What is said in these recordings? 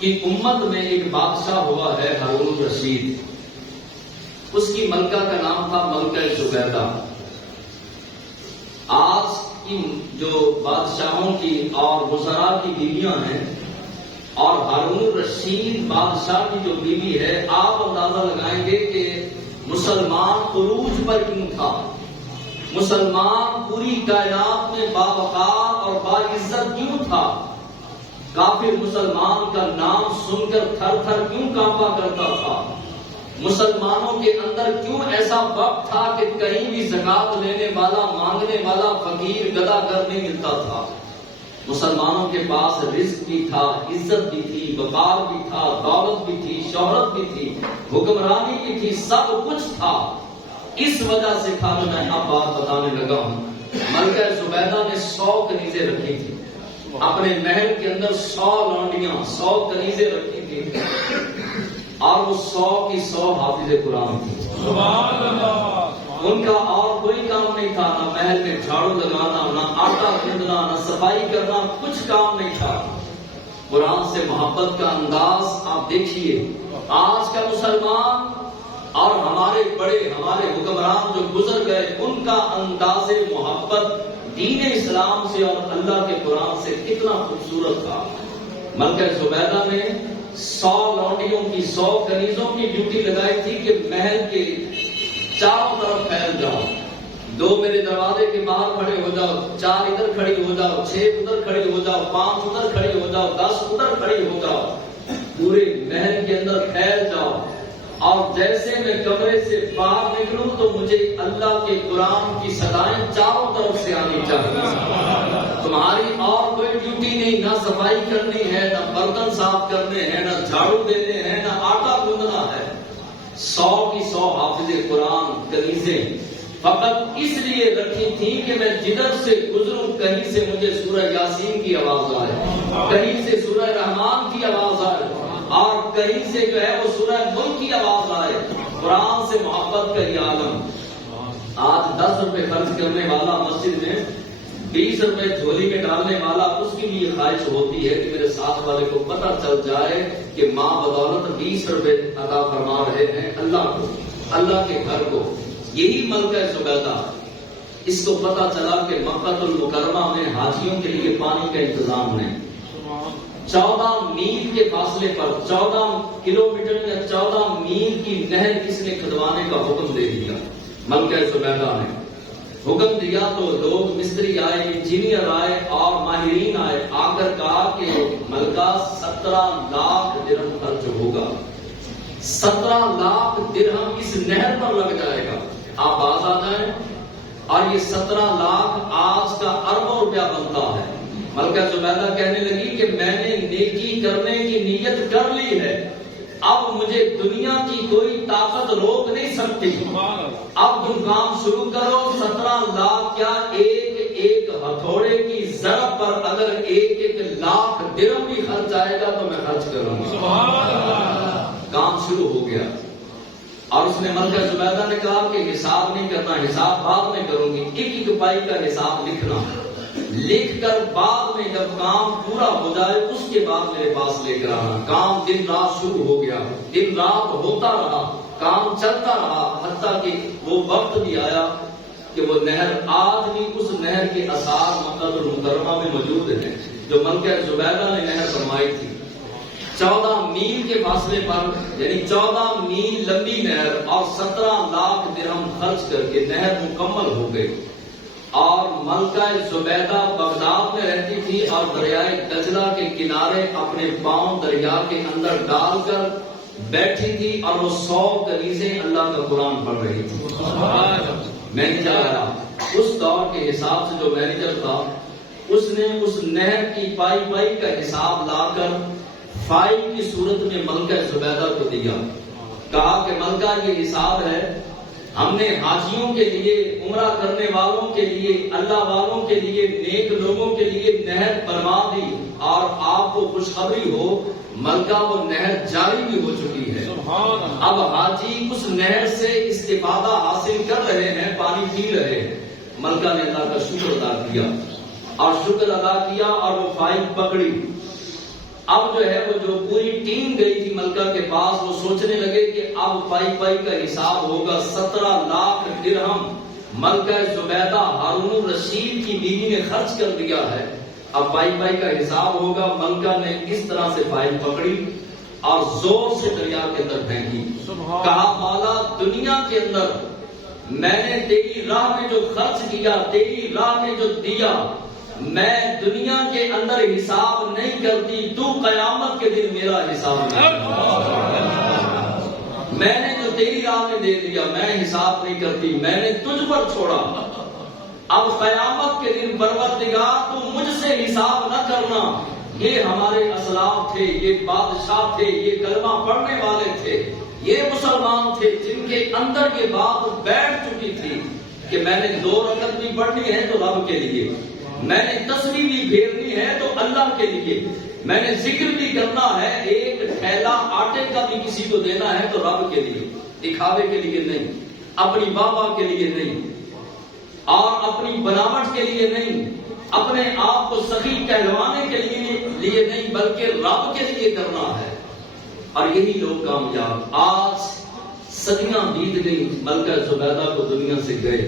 کہ امت میں ایک بادشاہ ہوا ہے ہارون رشید. اس کی ملکہ کا نام تھا ملکہ زبیدہ. آج کی جو بادشاہوں کی اور وزراء کی بیویاں ہیں اور ہارون رشید بادشاہ کی جو بیوی ہے، آپ اندازہ لگائیں گے کہ مسلمان عروج پر کیوں تھا. مسلمان پوری کائنات میں باوقار اور باعزت کیوں تھا. کافر مسلمان کا نام سن کر تھر تھر کیوں کانپا کرتا تھا. مسلمانوں کے اندر کیوں ایسا وقت تھا کہ کہیں بھی زکات لینے والا، مانگنے والا، فقیر، گدا گر نہیں ملتا تھا. مسلمانوں کے پاس رزق بھی تھا، عزت بھی تھی، وقار بھی تھا، دولت بھی تھی، شہرت بھی تھی، حکمرانی بھی تھی، سب کچھ تھا. اس وجہ سے تھا جو میں اب بات بتانے لگا ہوں. ملکہ زبیدہ نے 100 کنیزیں رکھی تھی. اپنے محل کے اندر 100 لونڈیاں، 100 کنیزیں رکھی تھی اور وہ 100 کی 100 حافظ قرآن تھی. سبحان اللہ. ان کا اور کوئی کام نہیں تھا، نہ محل میں جھاڑو لگانا، نہ آٹا گوندنا، نہ صفائی کرنا، کچھ کام نہیں تھا. قرآن سے محبت کا انداز آپ دیکھیے. آج کا مسلمان اور ہمارے بڑے، ہمارے حکمران جو گزر گئے، ان کا انداز محبت دین اسلام سے اور اللہ کے قرآن سے کتنا خوبصورت تھا. ملکہ زبیدہ نے 100 لونڈیوں کی، 100 کنیزوں کی ڈیوٹی لگائی تھی کہ محل کے چاروں طرف پھیل جاؤ. 2 میرے دروازے کے باہر کھڑے ہو جاؤ، 4 ادھر کھڑی ہو جاؤ، 6 ادھر کھڑی ہو جاؤ، 5 ادھر کھڑی ہو جاؤ، 10 ادھر کھڑی ہو جاؤ. پورے محل کے اندر پھیل جاؤ. اور جیسے میں کمرے سے باہر نکلوں تو مجھے اللہ کے قرآن کی صدائیں چاروں طرف سے آنی چاہیے. تمہاری اور کوئی ڈیوٹی نہیں، نہ صفائی کرنی ہے، نہ برتن صاف کرنے ہیں، نہ جھاڑو دینے ہیں، نہ آٹا گوندنا ہے. 100 کی 100 حافظ قرآن کنیزیں فقط اس لیے رکھی تھی کہ میں جدھر سے گزروں کہیں سے مجھے سورہ یاسین کی آواز آئے، کہیں سے سورہ رحمان کی آواز آئے، اور کہیں سے جو ہے وہ سورہ ملک کی آواز آئے. قرآن سے محبت کا یہ عالم. آج 10 روپے خرچ کرنے والا مسجد میں 20 روپے جھولی میں ڈالنے والا، اس کی بھی یہ خواہش ہوتی ہے کہ میرے ساتھ والے کو پتہ چل جائے کہ ماں بدولت 20 روپے عطا فرما رہے ہیں اللہ کو، اللہ کے گھر کو. یہی ملکہ زبیدہ. اس کو پتہ چلا کہ مکہ المکرمہ میں حاجیوں کے لیے پانی کا انتظام نہیں. 14 میل کے فاصلے پر 14 کلومیٹر یا 14 میل کی نہر کس نے کھدوانے کا حکم دے دیا. ملکہ زبیدہ نے حکم دیا تو لوگ مستری آئے، انجینئر آئے اور ماہرین آئے. آ کر کہا کہ ملکہ 17 لاکھ درہم خرچ ہوگا. 17 لاکھ درہم اس نہر پر لگ جائے گا. آپ باز آ جائیں. اور یہ 17 لاکھ آج کا اربوں روپیہ بنتا ہے. ملکہ زبیدہ کہنے لگی کہ میں نے نیکی کرنے کی نیت کر لی ہے، اب مجھے دنیا کی کوئی طاقت روک نہیں سکتی. اب تم کام شروع کرو. 17 لاکھ کیا، ایک ہتھوڑے کی ضرب پر اگر 1 لاکھ درہم بھی خرچ آئے گا تو میں خرچ کروں گا. کام شروع ہو گیا. اور اس نے ملکہ زبیدہ نے کہا کہ حساب نہیں کرنا، حساب بعد میں کروں گی. 1 پائی کا حساب لکھنا، لکھ کر بعد میں جب کام پورا ہو جائے اس کے بعد میرے پاس لے کر آنا. کام دن رات شروع ہو گیا، دن رات ہوتا رہا، کام چلتا رہا، حتیٰ کہ وہ وقت بھی آیا کہ وہ نہر آج بھی اس نہر کے آثار مکہ المکرمہ میں موجود ہیں جو ملکہ زبیدہ نے نہر بنوائی تھی. 14 میل کے فاصلے پر، یعنی 14 میل لمبی نہر، اور 17 لاکھ درہم خرچ کر کے نہر مکمل ہو گئی. اور ملکہ زبیدہ بغداد میں رہتی تھی اور دریائے دجلہ کے کنارے اپنے پاؤں دریا کے اندر ڈال کر بیٹھی تھی اور وہ 100 کنیزیں اللہ کا قرآن پڑھ رہی تھی. مینیجر آیا، اس دور کے حساب سے جو مینیجر تھا اس نے اس نہر کی پائی کا حساب لا کر فائل کی صورت میں ملکہ زبیدہ کو دیا. کہا کہ ملکہ یہ حساب ہے، ہم نے حاجیوں کے لیے، عمرہ کرنے والوں کے لیے، اللہ والوں کے لیے، نیک لوگوں کے لیے نہر بنوا دی. اور آپ کو خوشخبری ہو، ملکہ وہ نہر جاری بھی ہو چکی ہے. اب حاجی اس نہر سے استفادہ حاصل کر رہے ہیں، پانی پی رہے ہیں. ملکہ نے اللہ کا شکر ادا کیا اور شکر ادا کیا اور وہ فائل پکڑی. اب جو ہے وہ جو پوری ٹیم گئی تھی ملکہ کے پاس، وہ سوچنے لگے کہ اب پائی پائی کا حساب ہوگا۔ 17 لاکھ درہم ملکہ زبیدہ ہارون الرشید کی بیوی نے خرچ کر دیا ہے، اب پائی پائی کا حساب ہوگا۔ ملکہ نے اس طرح سے فائل پکڑی اور زور سے دریا کے اندر پھینکی، کہا مولا دنیا کے اندر میں نے تیری راہ میں جو خرچ کیا، تیری راہ میں جو دیا، میں دنیا کے اندر حساب نہیں کرتی، تو قیامت کے دن میرا حساب نہیں کرتی۔ میں نے جو تیری راہ میں دے دیا میں حساب نہیں کرتی، میں نے تجھ پر چھوڑا، اب قیامت کے دن پروردگار تو مجھ سے حساب نہ کرنا۔ یہ ہمارے اسلاف تھے، یہ بادشاہ تھے، یہ کلمہ پڑھنے والے تھے، یہ مسلمان تھے جن کے اندر یہ بات بیٹھ چکی تھی کہ میں نے 2 رکعت بھی پڑھنی ہے تو رب کے لیے، میں نے تسبیح بھی پھیرنی ہے تو اللہ کے لیے، میں نے ذکر بھی کرنا ہے، ایک تھیلا آٹے کا بھی کسی کو دینا ہے تو رب کے لیے، دکھاوے کے لیے نہیں، اپنی بابا کے لیے نہیں، اور اپنی بناوٹ کے لیے نہیں، اپنے آپ کو سخی کہلوانے کے لیے نہیں، بلکہ رب کے لیے کرنا ہے۔ اور یہی لوگ کامیاب۔ آج صدیاں بیت گئی، ملکہ زبیدہ کو دنیا سے گئے،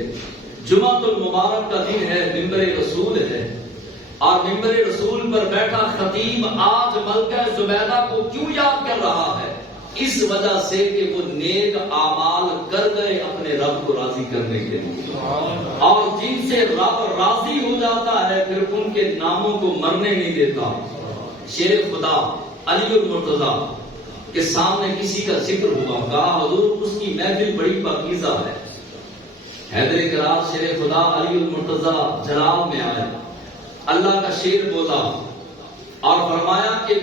جمعۃ المبارک کا دن ہے، ممبر رسول ہے، اور ممبر رسول پر بیٹھا خطیب آج ملکہ زبیدہ کو کیوں یاد کر رہا ہے؟ اس وجہ سے کہ وہ نیک اعمال کر گئے اپنے رب کو راضی کرنے کے لیے، اور جن سے رب راضی ہو جاتا ہے پھر ان کے ناموں کو مرنے نہیں دیتا۔ شیر خدا علی المرتضیٰ کے سامنے کسی کا ذکر ہوا، کہا حضور اس کی محفل بڑی پاکیزہ ہے۔ حیدر کرار شیر خدا علی المرتضیٰ جلال میں آیا، اللہ کا شیر بولا اور فرمایا کہ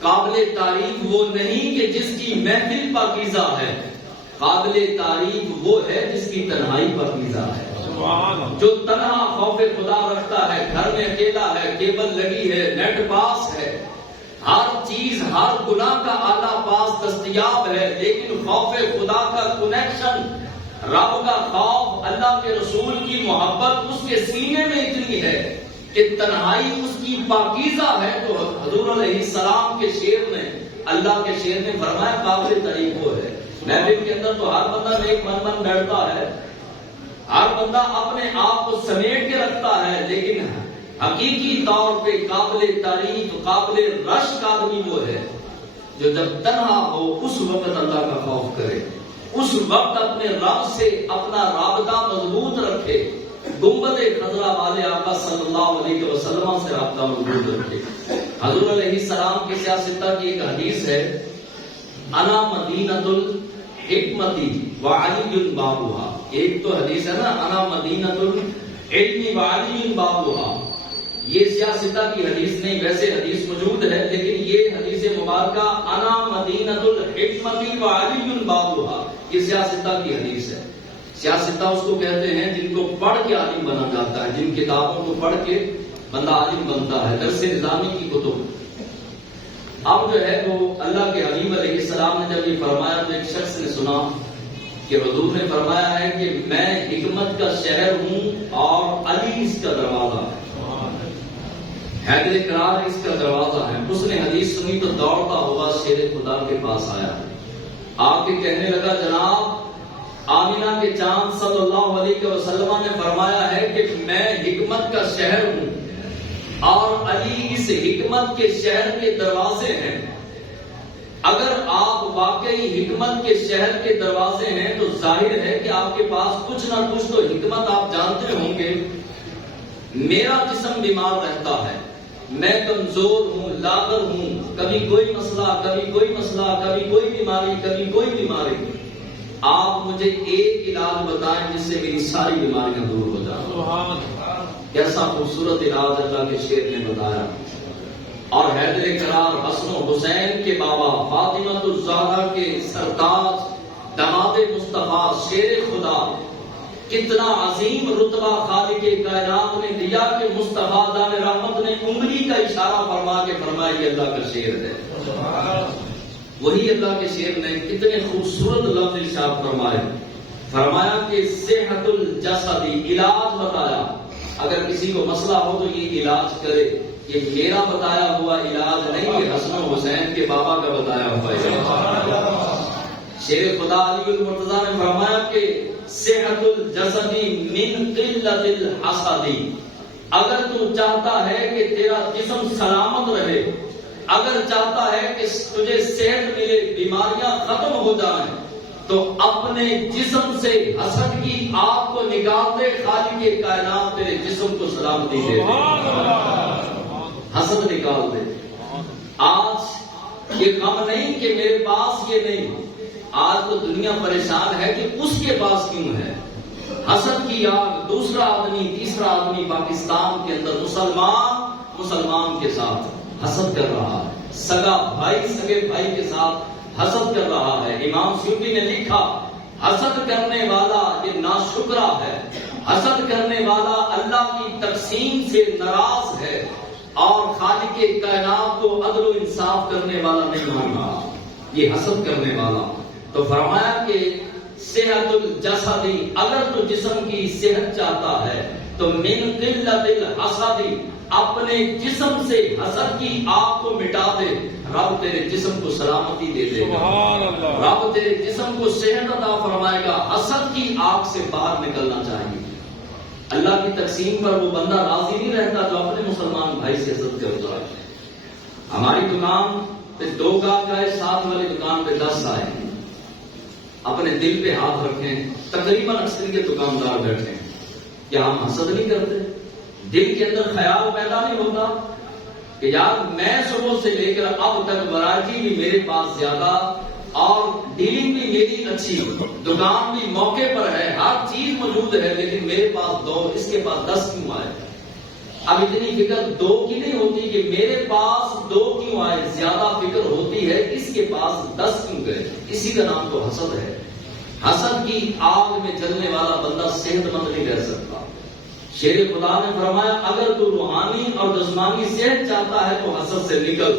قابل تعریف وہ نہیں کہ جس کی محفل پاکیزہ ہے، قابل تعریف وہ ہے جس کی تنہائی پاکیزہ ہے۔ جو تنہا خوف خدا رکھتا ہے، گھر میں اکیلا ہے، کیبل لگی ہے، نیٹ پاس ہے، ہر چیز ہر گناہ کا آلہ پاس دستیاب ہے، لیکن خوف خدا کا کنیکشن، رب کا خوف، اللہ کے رسول کی محبت اس کے سینے میں اتنی ہے کہ تنہائی اس کی پاکیزہ ہے۔ تو حضور علیہ السلام کے شعر نے، اللہ کے شعر نے فرمایا قابل تعریف وہ ہے۔ محفل کے اندر تو ہر بندہ نیک من بیٹھتا ہے، ہر بندہ اپنے آپ کو سمیٹ کے رکھتا ہے، لیکن حقیقی طور پہ قابل تعریف، قابل رشک آدمی وہ ہے جو جب تنہا ہو اس وقت اللہ کا خوف کرے، اس وقت اپنے رب سے اپنا رابطہ مضبوط رکھے، گنبد خضرا والے آقا صلی اللہ علیہ وسلم سے رابطہ مضبوط رکھے۔ حضور علیہ السلام کی سیاستہ کی ایک حدیث ہے، انا مدینۃ الحکمتی وعلی بابھا۔ ایک تو حدیث ہے نا، انا مدینۃ العلم وعلی بابھا، یہ سیاستہ کی حدیث نہیں، ویسے حدیث موجود ہے، لیکن یہ حدیث مبارکہ انا مدینۃ الحکمتی وعلی بابھا، یہ سیاستہ کی حدیث ہے۔ سیاستہ اس کو کہتے ہیں جن کو پڑھ کے عالم بنا جاتا ہے، جن کتابوں کو پڑھ کے بندہ عالم بنتا ہے، درس نظامی کی کتب۔ اب جو ہے وہ اللہ کے حبیب علیہ السلام نے جب یہ فرمایا تو ایک شخص نے سنا کہ حضور نے فرمایا ہے کہ میں حکمت کا شہر ہوں اور علی اس کا دروازہ ہے، حیدر کرار اس کا دروازہ ہے۔ اس نے حدیث سنی تو دوڑتا ہوا شیر خدا کے پاس آیا، آ کے کہنے لگا جناب آمینہ کے چاند صلی اللہ علیہ وسلم نے فرمایا ہے کہ میں حکمت کا شہر ہوں اور علی اس حکمت کے شہر کے دروازے ہیں۔ اگر آپ واقعی حکمت کے شہر کے دروازے ہیں تو ظاہر ہے کہ آپ کے پاس کچھ نہ کچھ تو حکمت آپ جانتے ہوں گے۔ میرا جسم بیمار رہتا ہے، میں کمزور ہوں، لاغر ہوں، کبھی کوئی مسئلہ، کبھی کوئی مسئلہ، کبھی کوئی بیماری، کبھی کوئی بیماری۔ آپ مجھے ایک علاج بتائیں جس سے میری ساری بیماریاں دور ہو جائیں۔ کیسا خوبصورت علاج اللہ کے شیر نے بتایا۔ اور حیدر کرار حسن و حسین کے بابا، فاطمہ الزہرا کے سرتاج، داماد مصطفیٰ، شیر خدا، کتنا عظیم رتبہ خالق کائنات نے دیا کہ مصطفیٰ دان رحمت نے انگلی کا اشارہ فرما کے فرمایا یہ اللہ کا شعر ہے۔ وہی اللہ کے شعر نے کتنے خوبصورت لفظ ارشاد فرمایا کہ صحت الجسدی، علاج بتایا، اگر کسی کو مسئلہ ہو تو یہ علاج کرے، یہ میرا بتایا ہوا علاج نہیں، یہ حسن و حسین کے بابا کا بتایا ہوا علاج۔ شیر خدا علی المرتضیٰ نے فرمایا کہ صحت الجسدی من قلت الحسدی، اگر تو چاہتا ہے کہ تیرا جسم سلامت رہے، اگر چاہتا ہے کہ تجھے صحت ملے، بیماریاں ختم ہو جائیں، تو اپنے جسم سے حسد کی آگ کو نکال دے، خالق کے کائنات تیرے جسم کو سلامتی دے دے، حسد نکال دے۔ آج یہ غم نہیں کہ میرے پاس یہ نہیں، آج تو دنیا پریشان ہے کہ اس کے پاس کیوں ہے۔ حسد کی آگ، دوسرا آدمی تیسرا آدمی پاکستان کے اندر مسلمان کے ساتھ حسد کر رہا ہے، سگا بھائی سگے بھائی کے ساتھ حسد کر رہا ہے۔ امام سیوطی نے لکھا حسد کرنے والا یہ ناشکرا ہے، حسد کرنے والا اللہ کی تقسیم سے ناراض ہے اور خالق کائنات کو عدل و انصاف کرنے والا نہیں مان رہا، یہ حسد کرنے والا۔ تو فرمایا کہ صحت الجسدی، اگر تو جسم کی صحت چاہتا ہے تو من قلت الحسدی، اپنے جسم سے حسد کی آگ کو مٹا دے، رب تیرے جسم کو سلامتی دے دے گا، رب تیرے جسم کو صحت عطا فرمائے گا۔ حسد کی آگ سے باہر نکلنا چاہیے۔ اللہ کی تقسیم پر وہ بندہ راضی نہیں رہتا جو اپنے مسلمان بھائی سے حسد کرتا ہے۔ ہماری دکان پہ 2 گاہک آئے، ساتھ والی دکان پہ 10 آئے، اپنے دل پہ ہاتھ رکھیں، تقریباً اکثر کے دکاندار بیٹھے ہیں، کیا ہم حسد نہیں کرتے؟ دل کے اندر خیال پیدا نہیں ہوتا کہ یار میں صبح سے لے کر اب تک ورائٹی بھی میرے پاس زیادہ اور ڈیلنگ بھی میری اچھی، دکان بھی موقع پر ہے، ہر چیز موجود ہے، لیکن میرے پاس 2، اس کے پاس 10 کیوں آئے؟ اب اتنی فکر 2 کی نہیں ہوتی کہ میرے پاس 2 کیوں آئے، زیادہ فکر ہوتی ہے اس کے پاس 10 کیوں گئے۔ اسی کا نام تو حسد ہے۔ حسد کی آگ میں جلنے والا بندہ صحت مند نہیں رہ سکتا۔ شیر خدا نے فرمایا اگر تو روحانی اور جسمانی صحت چاہتا ہے تو حسد سے نکل۔